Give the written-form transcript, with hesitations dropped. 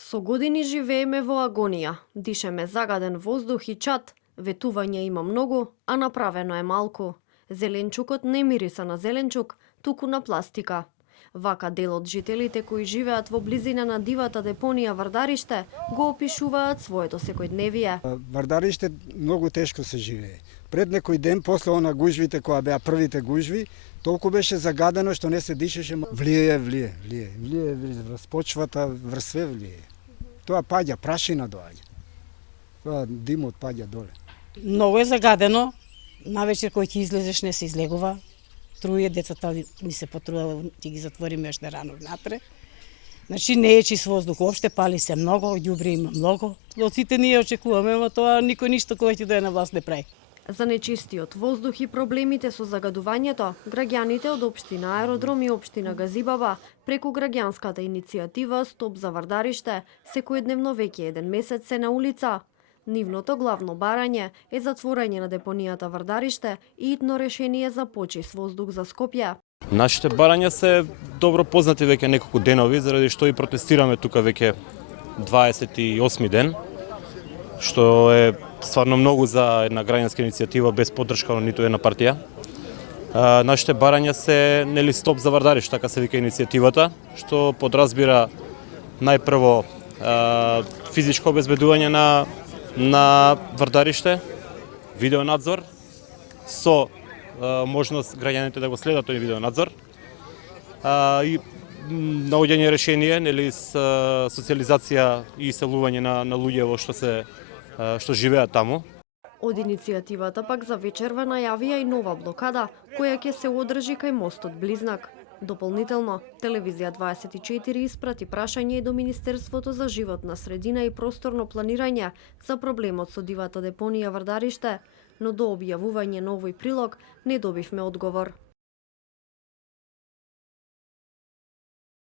Со години живееме во агонија, дишеме загаден воздух и чад, ветување има многу, а направено е малку. Зеленчукот не мириса на зеленчук, туку на пластика. Вака дел од жителите кои живеат во близина на дивата депонија Вардариште го опишуваат своето секојдневие. Вардариште многу тешко се живее. Пред некој ден, после она гужвите која беа првите гужви, толку беше загадено што не се дишеше. Влие врз почвата, врз све влие. Тоа паѓа, прашина доаѓа. Тоа димот паѓа доле. Многу е загадено. Навечер кој ќе излезеш не се излегува. Труе, децата ни се потрува, ќе ги затвориме уште рано внатре. Значи не е чист воздух, опште пали се многу, ѓубри има многу. Од сите ние очекуваме, ама тоа никој ништо кој ќе дое на власт не прави. За нечистиот воздух и проблемите со загадувањето, граѓаните од општина Аеродром и општина Газибаба преку граѓанската иницијатива Стоп за Вардариште секојдневно веќе еден месец се на улица. Нивното главно барање е затворање на депонијата Вардариште и итно решение за почист воздух за Скопје. Нашите барања се добро познати веќе неколку денови, заради што и протестираме тука веќе 28 ден, што е стварно многу за една граѓанска иницијатива без поддршка на ниту една партија. Нашите барања се нели Стоп за Вардариште, така се вика иницијативата, што подразбира најпрво физичко обезбедување на Вардариште, видеонадзор со можност граѓаните да го следат тој видеонадзор и наоѓање решение, нели социализација и селување на луѓе што живеат таму. Од иницијативата пак за вечерва најавија и нова блокада која ќе се одржи кај мостот Близнак. Дополнително, Телевизија 24 испрати прашање и до Министерството за животна средина и просторно планирање за проблемот со дивата депонија Вардариште, но до објавување на овој прилог не добивме одговор.